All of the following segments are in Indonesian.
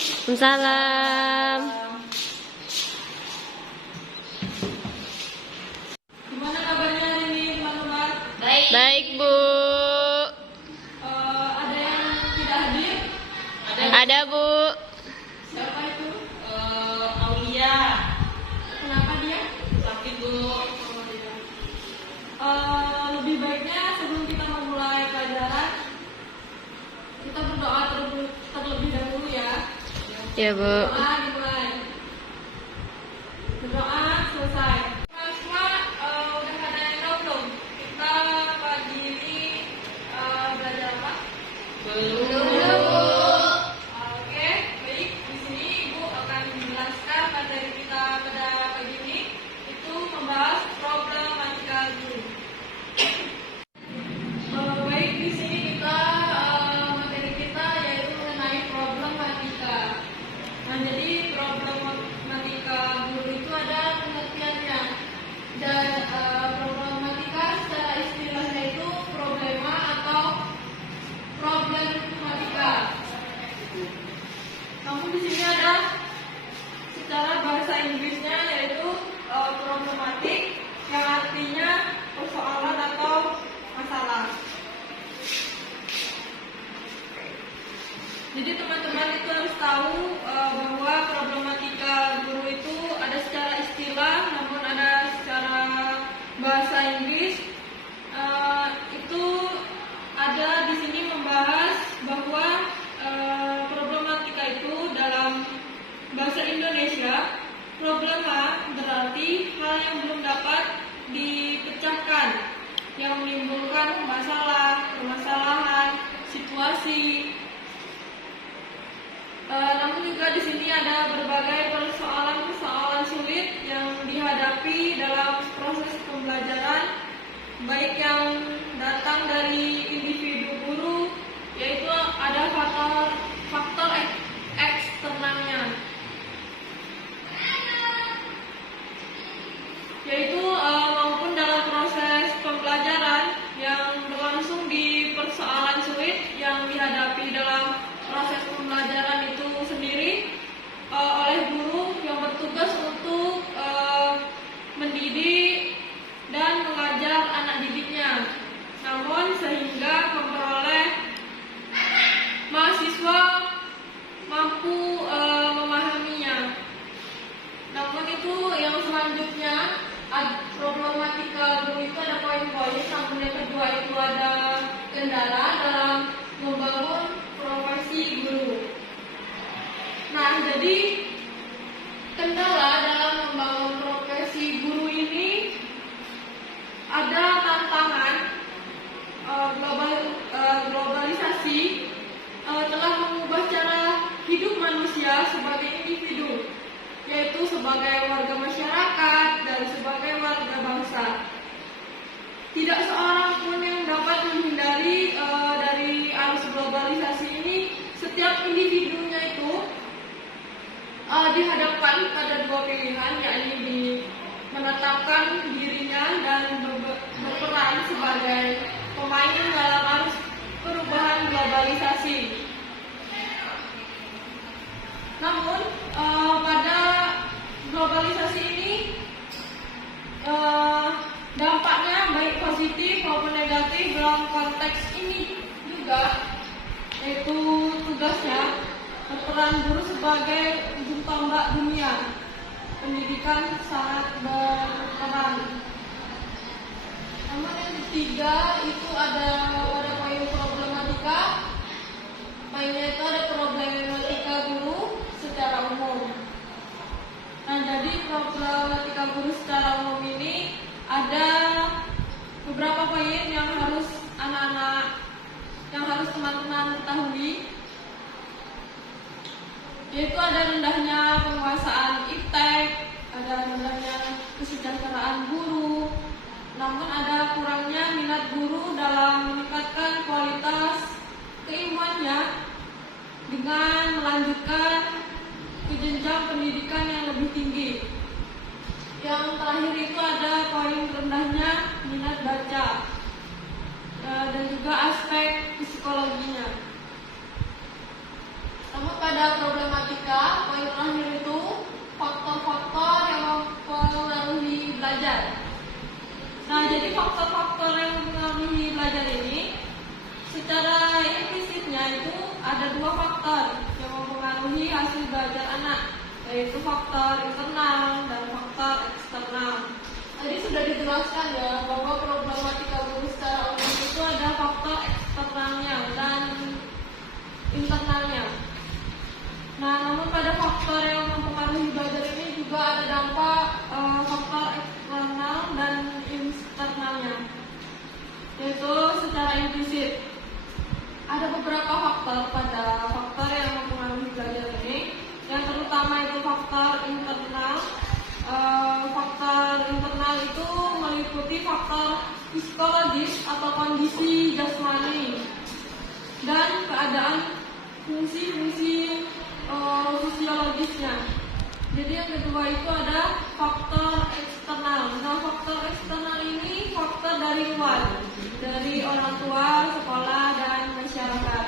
Waalaikumsalam. Gimana kabarnya hari ini teman-teman? Baik, Bu. Ada yang tidak hadir? Ada, Bu. Siapa itu? Aulia Kenapa dia? sakit, Bu. Lebih baiknya sebelum kita memulai pelajaran, kita berdoa terlebih dahulu ya. Ya, Bu. Doa dimulai. Berdoa selesai. Semua udah ada yang tahu belum? Kita pagi ini belajar apa? Oke, baik. Di sini Ibu akan menjelaskan materi kita pada pagi ini, itu membahas problematika guru. Baik, di sini kita materi kita yaitu mengenai problematika. Nah, jadi problematika guru itu ada pengertiannya. Dan problematika secara istilahnya itu problema atau problematika. Namun di sini ada secara bahasa Inggrisnya yaitu problematik, yang artinya persoalan atau masalah. Jadi teman-teman itu harus tahu bahwa problematika guru itu ada secara istilah, namun ada secara bahasa Inggris. Itu ada di sini membahas bahwa problematika itu dalam bahasa Indonesia, problema berarti hal yang belum dapat dipecahkan, yang menimbulkan masalah, permasalahan, situasi. Namun juga di sini ada berbagai persoalan-persoalan sulit yang dihadapi dalam proses pembelajaran, baik yang datang dari individu guru, yaitu ada faktor eksternalnya, yaitu maupun dalam proses pembelajaran yang berlangsung di persoalan sulit yang dihadapi dalam proses pembelajaran itu sendiri oleh guru yang bertugas untuk mendidik dan mengajar anak didiknya, namun sehingga memperoleh mahasiswa mampu memahaminya. Namun itu yang selanjutnya, problematika guru itu ada poin-poin. Namun yang kedua itu ada kendala dalam membangun profesi guru. Nah, jadi kendala dalam membangun profesi guru ini ada tantangan. Globalisasi telah mengubah cara hidup manusia sebagai individu, yaitu sebagai warga masyarakat dan sebagai warga bangsa. Tidak seorang pun yang dapat menghindari dari arus globalisasi ini. Setiap individunya itu dihadapkan pada dua pilihan, yakni menetapkan dirinya dan berperan sebagai pemain dalam arus perubahan globalisasi. Namun pada globalisasi ini dampaknya baik positif maupun negatif dalam konteks ini juga, yaitu tugasnya berperan guru sebagai ujung tombak dunia. Pendidikan sangat berperan. Namun yang ketiga itu ada poin problematika. Poinnya itu ada problematika guru secara umum. Nah, jadi problematika guru secara umum ini ada beberapa poin yang harus teman-teman ketahui, yaitu ada rendahnya penguasaan iptek, ada rendahnya kesejahteraan guru, namun ada kurangnya minat guru dalam meningkatkan kualitas keilmuannya dengan melanjutkan ke jenjang pendidikan yang lebih tinggi. Yang terakhir itu ada poin rendahnya minat baca dan juga aspek psikologinya. Namun pada problematika poin terakhir itu faktor-faktor yang mempengaruhi belajar. Nah, jadi faktor-faktor yang mempengaruhi belajar ini secara implisitnya itu ada dua faktor yang mempengaruhi hasil belajar anak, yaitu faktor internal dan faktor eksternal. Tadi sudah dijelaskan ya bahwa problematika guru secara umum itu ada faktor eksternalnya dan internalnya. Nah, namun pada faktor yang mempengaruhi belajar ini juga ada dampak faktor eksternal dan internalnya, yaitu secara implisit. Ada beberapa faktor pada faktor yang mempengaruhi belajar ini. Yang terutama itu faktor internal. Faktor internal itu meliputi faktor psikologis atau kondisi jasmani dan keadaan fungsi-fungsi fisiologisnya. Jadi yang kedua itu ada faktor eksternal. Nah, faktor eksternal ini faktor dari luar, dari orang tua, sekolah, dan masyarakat.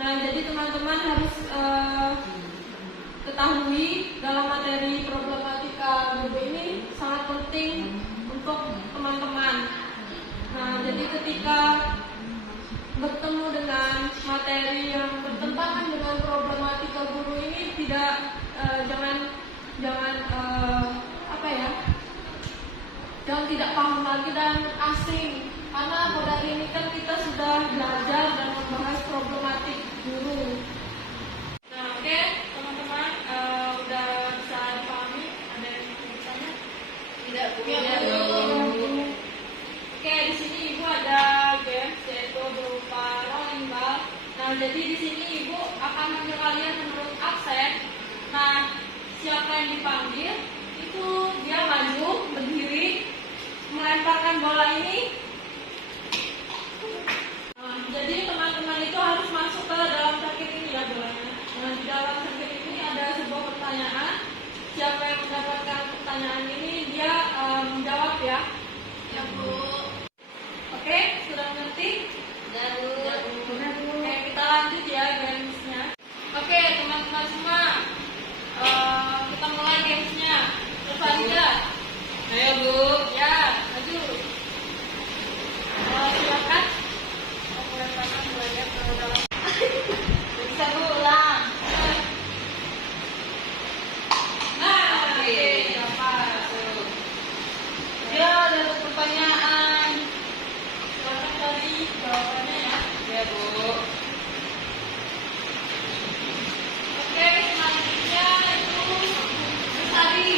Nah, jadi teman-teman harus ketahui dalam materi problematika guru ini sangat penting untuk teman-teman. Nah, jadi ketika bertemu dengan materi yang bertentangan dengan problematika guru ini jangan tidak paham lagi dan asing, karena pada hari ini kan kita sudah belajar dan membahas problematik guru. Nah, oke, teman-teman, udah bisa dipahami? Ada yang bertanya? Tidak, Bu. Oke, di sini Ibu ada games yaitu berupa rolling ball. Nah, jadi di sini Ibu akan manggil kalian menurut absen. Nah, siapa yang dipanggil itu dia maju berdiri melemparkan bola ini. Nah, jadi teman-teman itu harus masuk ke dalam sirkuit ini ya bolanya. Nah, di dalam sirkuit ini ada sebuah pertanyaan. Siapa yang mendapatkan pertanyaan ini dia menjawab ya. Ya, Bu. Oke, sudah mengerti? Sudah, Bu. Oke, kita lanjut ya gamesnya. Oke, teman-teman semua, kita mulai gamesnya. Terpandang. Ayo, Bu. Ya, maju. Silakan. Aku letakkan mulainya ke dalam. Bisa Bu ulang. Nah, Oke. dapat. Ya, ada pertanyaan. Silakan cari jawabannya ya. Ya, Bu. Oke, selanjutnya itu Bestari.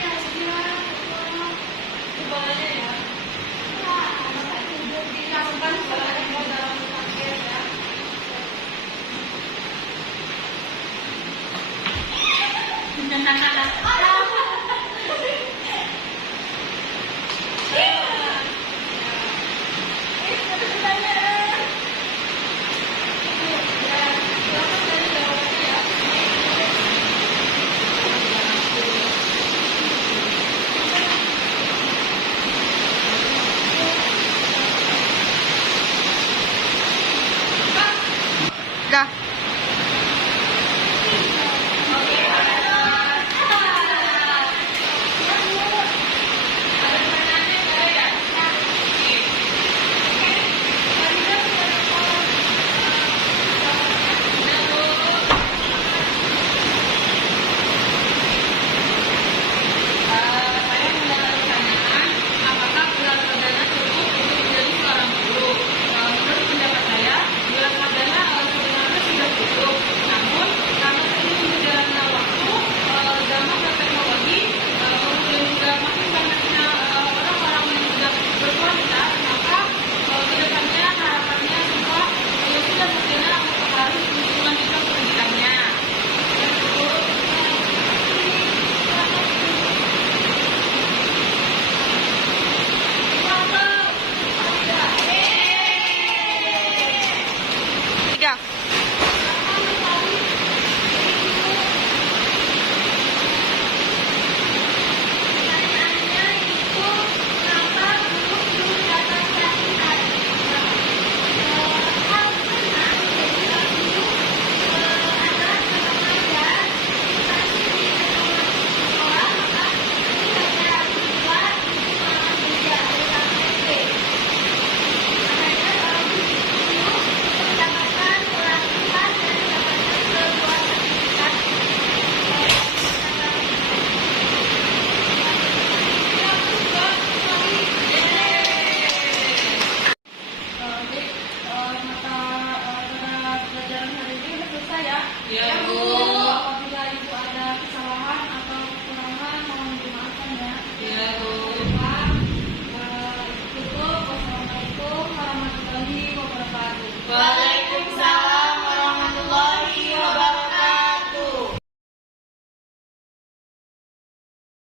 Ya, segera. Bolanya ya. Dilakukan bolanya dalam terakhir ya. Dah. Waalaikumsalam.